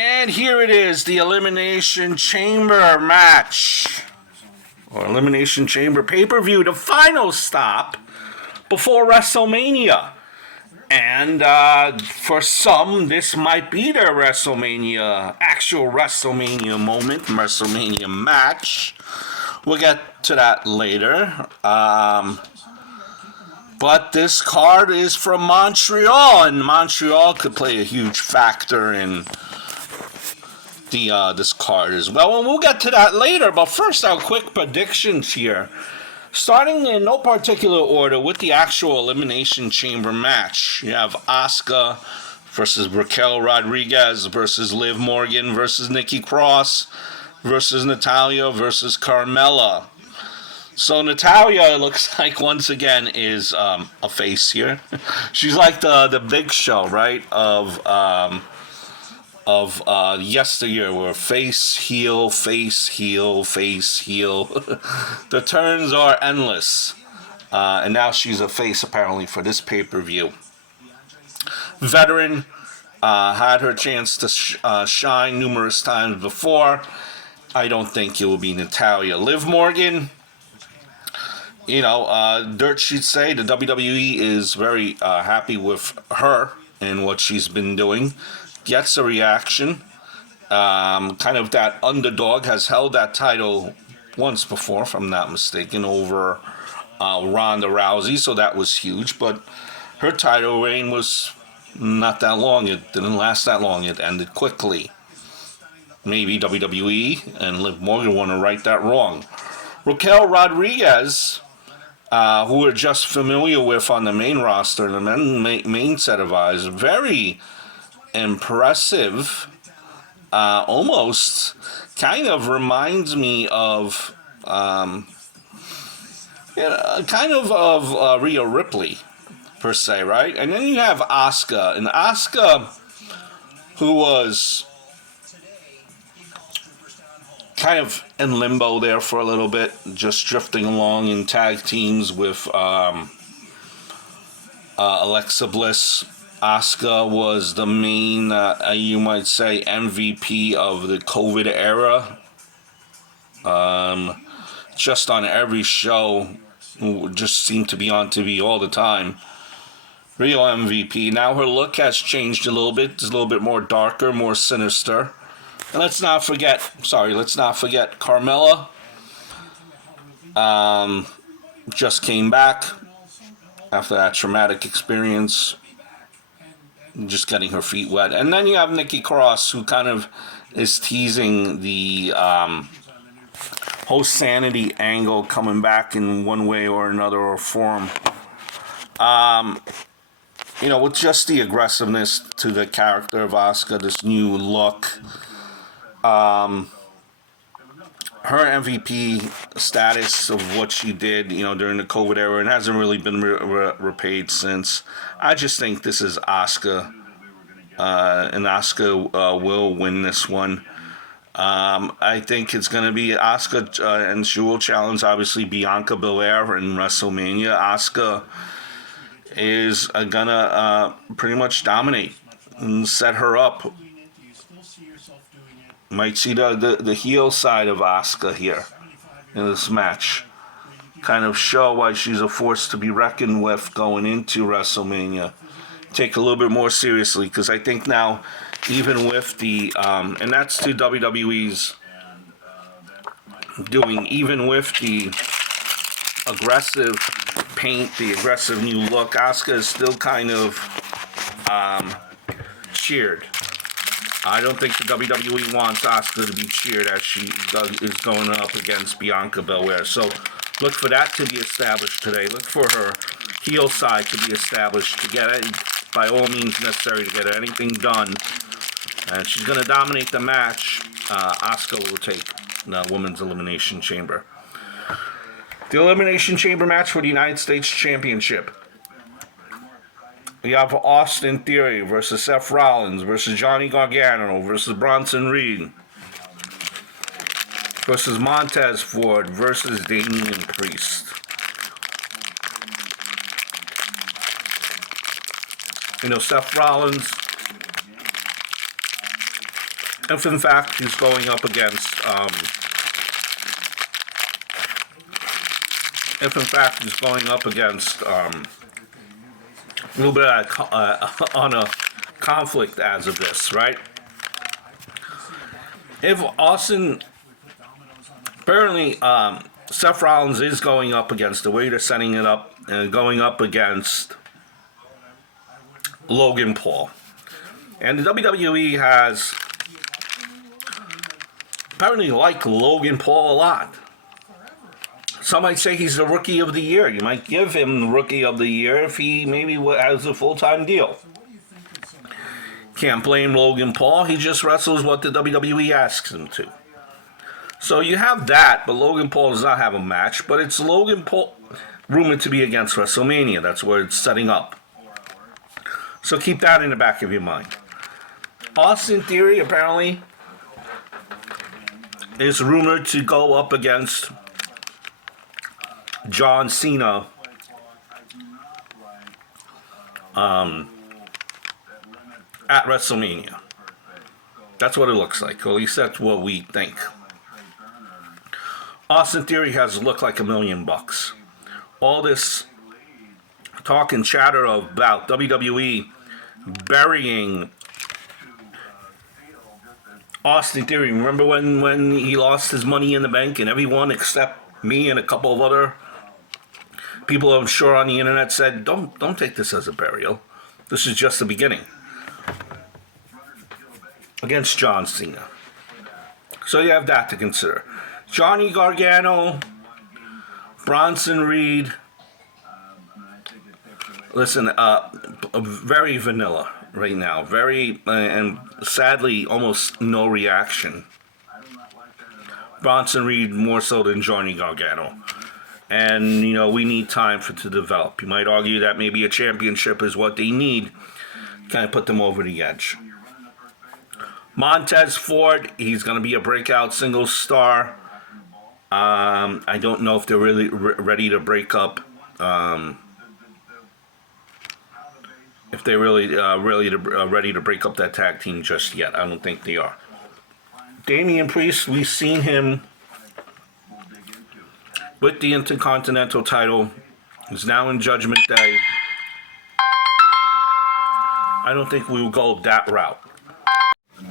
And here it is, the Elimination Chamber match. Or Elimination Chamber pay-per-view, the final stop before WrestleMania. And for some, this might be their WrestleMania, actual WrestleMania moment, WrestleMania match. We'll get to that later. But this card is from Montreal, and Montreal could play a huge factor in this card as well. And we'll get to that later. But first, our quick predictions here. Starting in no particular order with the actual Elimination Chamber match. You have Asuka versus Raquel Rodriguez versus Liv Morgan versus Nikki Cross versus Natalya versus Carmella. So Natalya looks like once again is a face here. She's like the Big Show, right? Of yesteryear, where face, heel, face, heel, face, heel. The turns are endless. And now she's a face, apparently, for this pay-per-view. Veteran, had her chance to shine numerous times before. I don't think it will be Natalya. Liv Morgan, dirt she'd say, the WWE is very happy with her and what she's been doing. Gets a reaction. Kind of that underdog, has held that title once before, if I'm not mistaken, over Ronda Rousey, so that was huge. But her title reign was not that long. It didn't last that long. It ended quickly. Maybe WWE and Liv Morgan want to right that wrong. Raquel Rodriguez, who we're just familiar with on the main roster, the main set of eyes, very impressive. Almost kind of reminds me of Rhea Ripley per se, right? And then you have Asuka, and Asuka, who was kind of in limbo there for a little bit, just drifting along in tag teams with Alexa Bliss. Asuka was the main, you might say, MVP of the COVID era. Just on every show, just seemed to be on TV all the time. Real MVP. Now her look has changed a little bit. It's a little bit more darker, more sinister. And let's not forget Carmella. Just came back after that traumatic experience. Just getting her feet wet. And then you have Nikki Cross, who kind of is teasing the whole sanity angle coming back in one way or another or form. With just the aggressiveness to the character of Asuka, this new look. Her MVP status of what she did, during the COVID era, and hasn't really been repaid since. I just think this is Asuka, and Asuka will win this one. I think it's going to be Asuka, and she will challenge, obviously, Bianca Belair in WrestleMania. Asuka is going to pretty much dominate and set her up. Might see the heel side of Asuka here in this match. Kind of show why she's a force to be reckoned with going into WrestleMania. Take a little bit more seriously, because I think now, even with the, and that's to WWE's doing, even with the aggressive paint, the aggressive new look, Asuka is still kind of cheered. I don't think the WWE wants Asuka to be cheered as she is going up against Bianca Belair. So look for that to be established today. Look for her heel side to be established to get it, by all means necessary, to get anything done. And she's going to dominate the match. Asuka will take the Women's Elimination Chamber. The Elimination Chamber match for the United States Championship. We have Austin Theory versus Seth Rollins versus Johnny Gargano versus Bronson Reed versus Montez Ford versus Damian Priest. Seth Rollins if in fact he's going up against, a little bit on a conflict as of this, right? If Austin, apparently, Seth Rollins is going up against, the way they're setting it up, going up against Logan Paul. And the WWE has apparently liked Logan Paul a lot. Some might say he's the Rookie of the Year. You might give him the Rookie of the Year if he maybe has a full-time deal. Can't blame Logan Paul. He just wrestles what the WWE asks him to. So you have that, but Logan Paul does not have a match. But it's Logan Paul rumored to be against WrestleMania. That's where it's setting up. So keep that in the back of your mind. Austin Theory apparently is rumored to go up against John Cena at WrestleMania. That's what it looks like. Or at least that's what we think. Austin Theory has looked like $1 million. All this talk and chatter about WWE burying Austin Theory. Remember when he lost his Money in the Bank and everyone except me and a couple of other people I'm sure on the internet said, don't take this as a burial. This is just the beginning. Against John Cena. So you have that to consider. Johnny Gargano, Bronson Reed. Listen, very vanilla right now. Very, and sadly, almost no reaction. Bronson Reed more so than Johnny Gargano. And, you know, we need time to develop. You might argue that maybe a championship is what they need. Kind of put them over the edge. Montez Ford, he's going to be a breakout singles star. I don't know if they're really ready to break up. If they're really ready to break up that tag team just yet. I don't think they are. Damian Priest, we've seen him with the Intercontinental title. He's now in Judgment Day. I don't think we will go that route.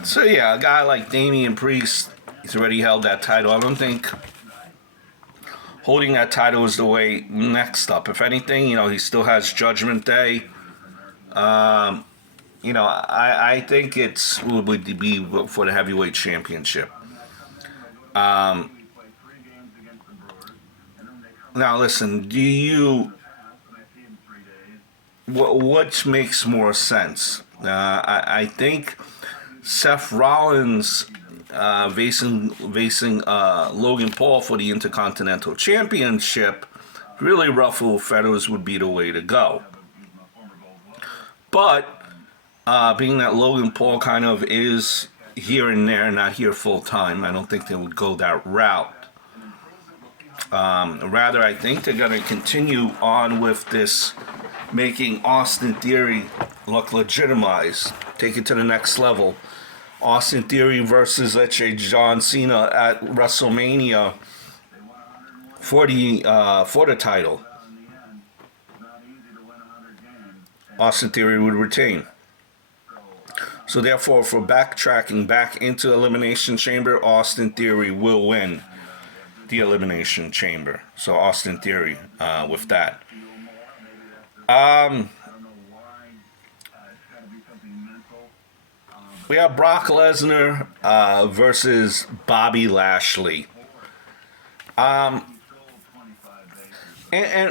So yeah, a guy like Damian Priest, he's already held that title. I don't think holding that title is the way next up. If anything, you know, he still has Judgment Day. You know, I think it would be for the heavyweight championship. Now listen, what makes more sense? I think Seth Rollins facing Logan Paul for the Intercontinental Championship, really ruffle feathers would be the way to go. But being that Logan Paul kind of is here and there, not here full time, I don't think they would go that route. Rather, I think they're going to continue on with this, making Austin Theory look legitimized, take it to the next level. Austin Theory versus, let's say, John Cena at WrestleMania for the title. Austin Theory would retain. So therefore, for backtracking back into Elimination Chamber, Austin Theory will win the Elimination Chamber. So Austin Theory with that. We have Brock Lesnar versus Bobby Lashley. And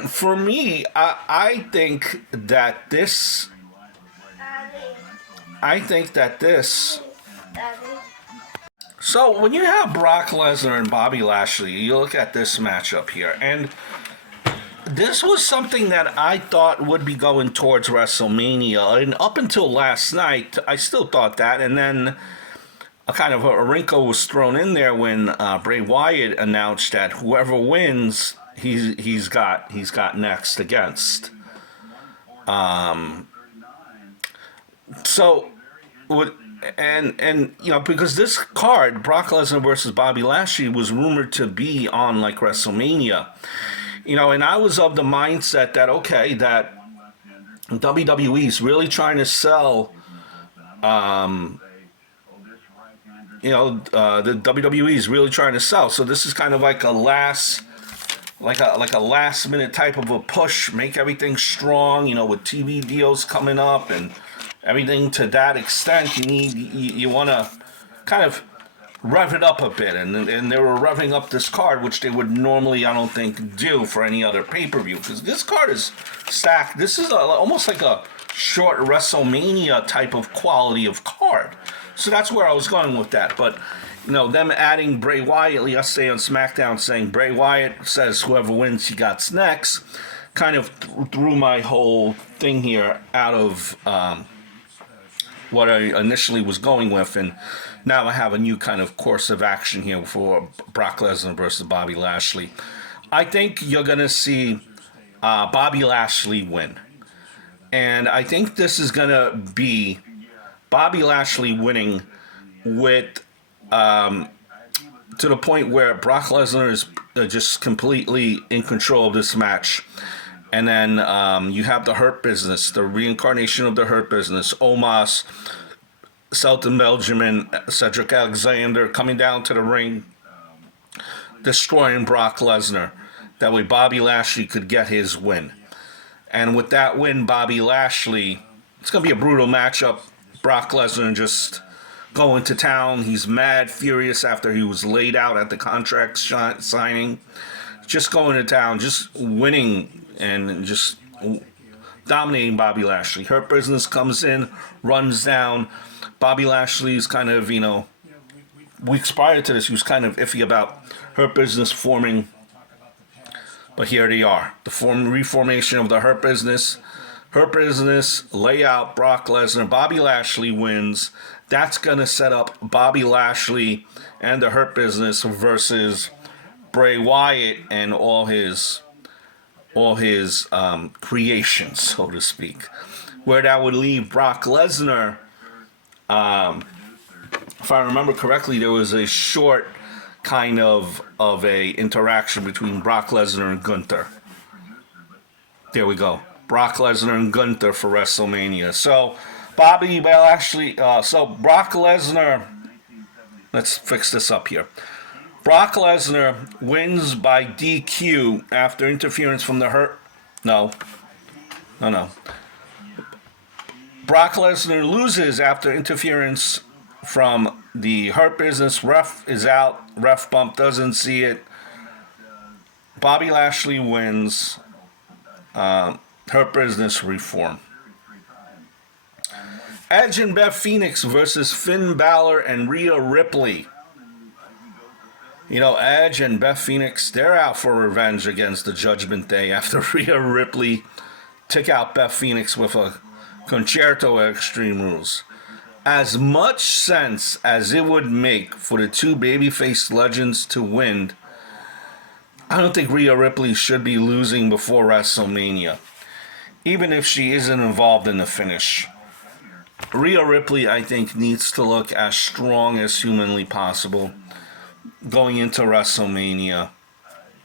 for me, I think that this. So when you have Brock Lesnar and Bobby Lashley, you look at this matchup here, and this was something that I thought would be going towards WrestleMania, and up until last night, I still thought that, and then a kind of a wrinkle was thrown in there when Bray Wyatt announced that whoever wins, he's got next against. So and because this card, Brock Lesnar versus Bobby Lashley, was rumored to be on like WrestleMania. And I was of the mindset that okay, that WWE is really trying to sell. The WWE is really trying to sell. So this is kind of like a last minute type of a push, make everything strong. With TV deals coming up and everything to that extent, you want to kind of rev it up a bit, and they were revving up this card, which they would normally, I don't think, do for any other pay-per-view, because this card is stacked. This is almost like a short WrestleMania type of quality of card. So that's where I was going with that. But them adding Bray Wyatt yesterday on SmackDown, saying Bray Wyatt says whoever wins, he got next, kind of threw my whole thing here out of what I initially was going with, and now I have a new kind of course of action here for Brock Lesnar versus Bobby Lashley. I think you're going to see Bobby Lashley win. And I think this is going to be Bobby Lashley winning with to the point where Brock Lesnar is just completely in control of this match. And then you have the Hurt Business, the reincarnation of the Hurt Business, Omos, Shelton Benjamin, Cedric Alexander coming down to the ring, destroying Brock Lesnar. That way Bobby Lashley could get his win. And with that win, Bobby Lashley, it's going to be a brutal matchup. Brock Lesnar just going to town. He's mad, furious after he was laid out at the contract signing. Just going to town, just winning and just dominating Bobby Lashley. Hurt Business comes in, runs down. Bobby Lashley's kind of, weeks prior to this, he was kind of iffy about Hurt Business forming. But here they are. The reformation of the Hurt Business. Hurt Business, lay out Brock Lesnar. Bobby Lashley wins. That's going to set up Bobby Lashley and the Hurt Business versus Bray Wyatt and all his creations, so to speak. Where that would leave Brock Lesnar. If I remember correctly, there was a short kind of a interaction between Brock Lesnar and Gunther. There we go. Brock Lesnar and Gunther for WrestleMania. So Brock Lesnar, let's fix this up here. Brock Lesnar wins by DQ after interference from the Hurt. No. Brock Lesnar loses after interference from the Hurt Business. Ref is out. Ref bump, doesn't see it. Bobby Lashley wins. Hurt Business reform. Edge and Beth Phoenix versus Finn Balor and Rhea Ripley. Edge and Beth Phoenix, they're out for revenge against the Judgment Day after Rhea Ripley took out Beth Phoenix with a concerto at Extreme Rules. As much sense as it would make for the two babyface legends to win, I don't think Rhea Ripley should be losing before WrestleMania, even if she isn't involved in the finish. Rhea Ripley, I think, needs to look as strong as humanly possible going into WrestleMania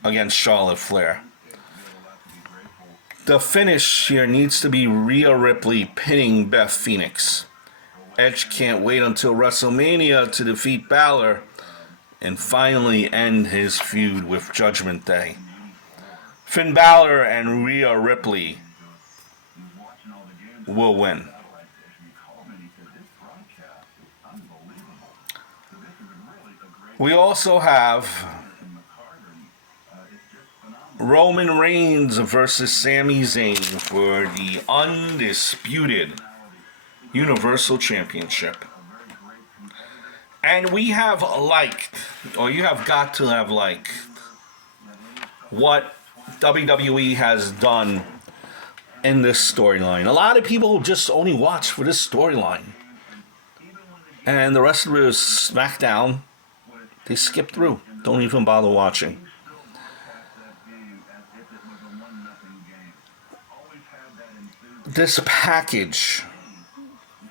against Charlotte Flair. The finish here needs to be Rhea Ripley pinning Beth Phoenix. Edge can't wait until WrestleMania to defeat Balor and finally end his feud with Judgment Day. Finn Balor and Rhea Ripley will win. We also have Roman Reigns versus Sami Zayn for the undisputed Universal Championship. And we have liked, or you have got to have liked, what WWE has done in this storyline. A lot of people just only watch for this storyline. And the rest of it is SmackDown. They skip through. Don't even bother watching. This package,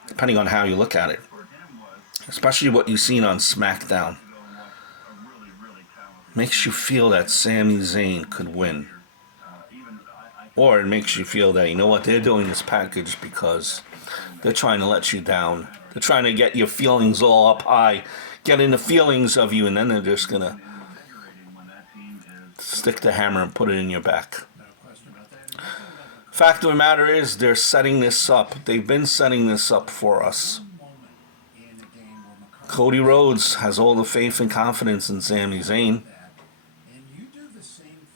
depending on how you look at it, especially what you've seen on SmackDown, makes you feel that Sami Zayn could win. Or it makes you feel that, you know what, they're doing this package because they're trying to let you down. They're trying to get your feelings all up high, get in the feelings of you, and then they're just going to stick the hammer and put it in your back. Fact of the matter is, they're setting this up. They've been setting this up for us. Cody Rhodes has all the faith and confidence in Sami Zayn.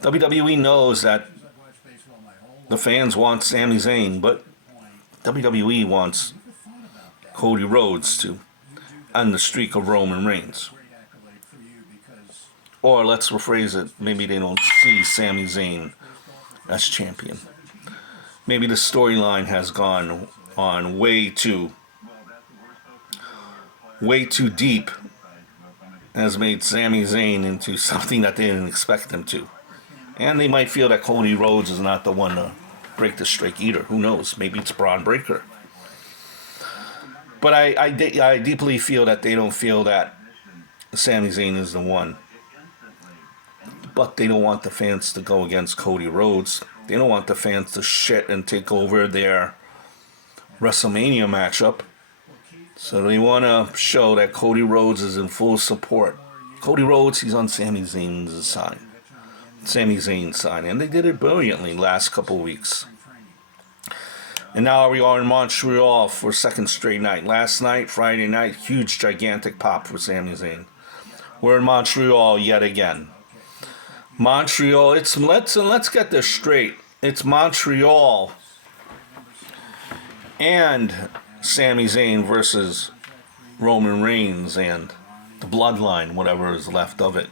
WWE knows that the fans want Sami Zayn, but WWE wants Cody Rhodes to end the streak of Roman Reigns. Or let's rephrase it, maybe they don't see Sami Zayn as champion. Maybe the storyline has gone on way too deep, has made Sami Zayn into something that they didn't expect him to. And they might feel that Cody Rhodes is not the one to break the streak either. Who knows? Maybe it's Braun Breaker. But I deeply feel that they don't feel that Sami Zayn is the one. But they don't want the fans to go against Cody Rhodes. They don't want the fans to shit and take over their WrestleMania matchup. So they want to show that Cody Rhodes is in full support. Cody Rhodes, he's on Sami Zayn's side. Sami Zayn's side. And they did it brilliantly last couple of weeks. And now we are in Montreal for second straight night. Last night, Friday night, huge, gigantic pop for Sami Zayn. We're in Montreal yet again. Montreal, let's get this straight. It's Montreal and Sami Zayn versus Roman Reigns and the Bloodline, whatever is left of it.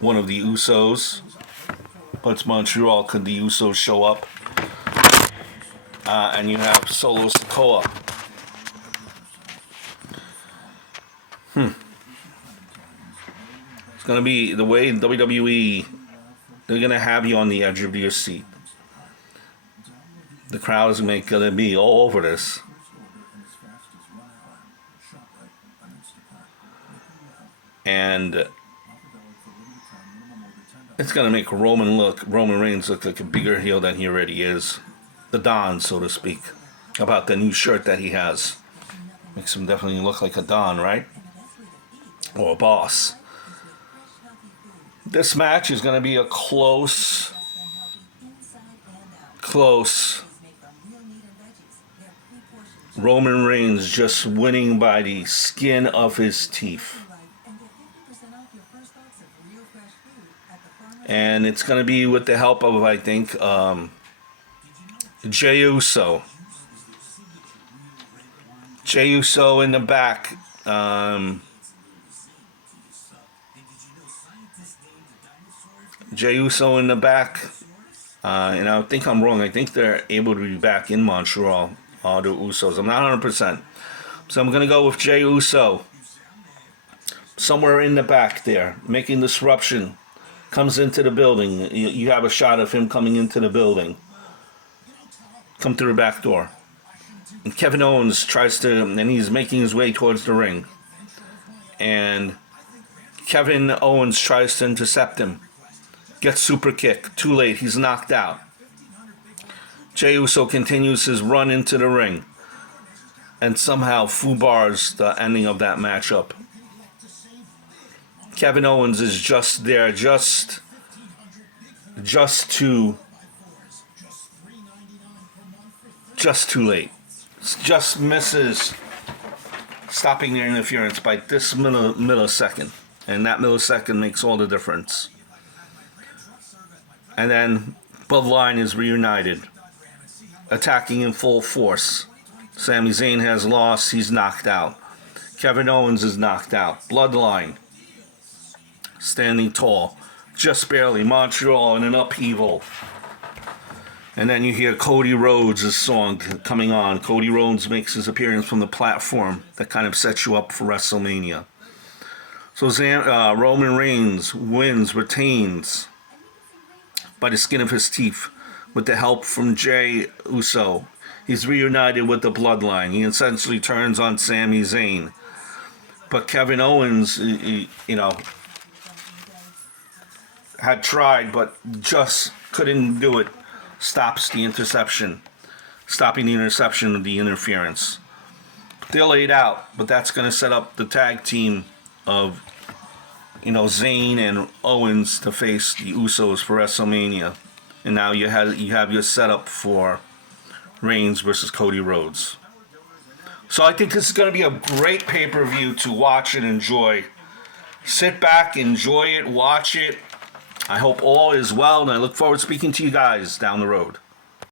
One of the Usos, but it's Montreal. Could the Usos show up? And you have Solo Sikoa. It's going to be the way WWE, they're going to have you on the edge of your seat. The crowd is going to be all over this. And it's going to make Roman Reigns look like a bigger heel than he already is. The Don, so to speak. About the new shirt that he has. Makes him definitely look like a Don, right? Or a boss. This match is going to be a close Roman Reigns just winning by the skin of his teeth. And it's going to be with the help of, I think, Jey Uso. Jey Uso in the back. Jey Uso in the back. And I think I'm wrong. I think they're able to be back in Montreal. The Usos. I'm not 100%. So I'm going to go with Jey Uso. Somewhere in the back there. Making disruption. Comes into the building. You have a shot of him coming into the building. Come through the back door. And Kevin Owens tries to, and he's making his way towards the ring. And Kevin Owens tries to intercept him. Gets super kick. Too late. He's knocked out. Jey Uso continues his run into the ring. And somehow foobars the ending of that matchup. Kevin Owens is just there, just too late. Just misses stopping their interference by this millisecond. And that millisecond makes all the difference. And then Bloodline is reunited, attacking in full force. Sami Zayn has lost, he's knocked out. Kevin Owens is knocked out. Bloodline standing tall, just barely. Montreal in an upheaval. And then you hear Cody Rhodes' song coming on. Cody Rhodes makes his appearance from the platform. That kind of sets you up for WrestleMania. So Roman Reigns wins, retains by the skin of his teeth with the help from Jey Uso. He's reunited with the Bloodline. He essentially turns on Sami Zayn. But Kevin Owens, had tried, but just couldn't do it. Stopping the interception of the interference. They're laid out, but that's going to set up the tag team of, Zayn and Owens to face the Usos for WrestleMania. And now you have your setup for Reigns versus Cody Rhodes. So I think this is going to be a great pay-per-view to watch and enjoy. Sit back, enjoy it, watch it. I hope all is well, and I look forward to speaking to you guys down the road.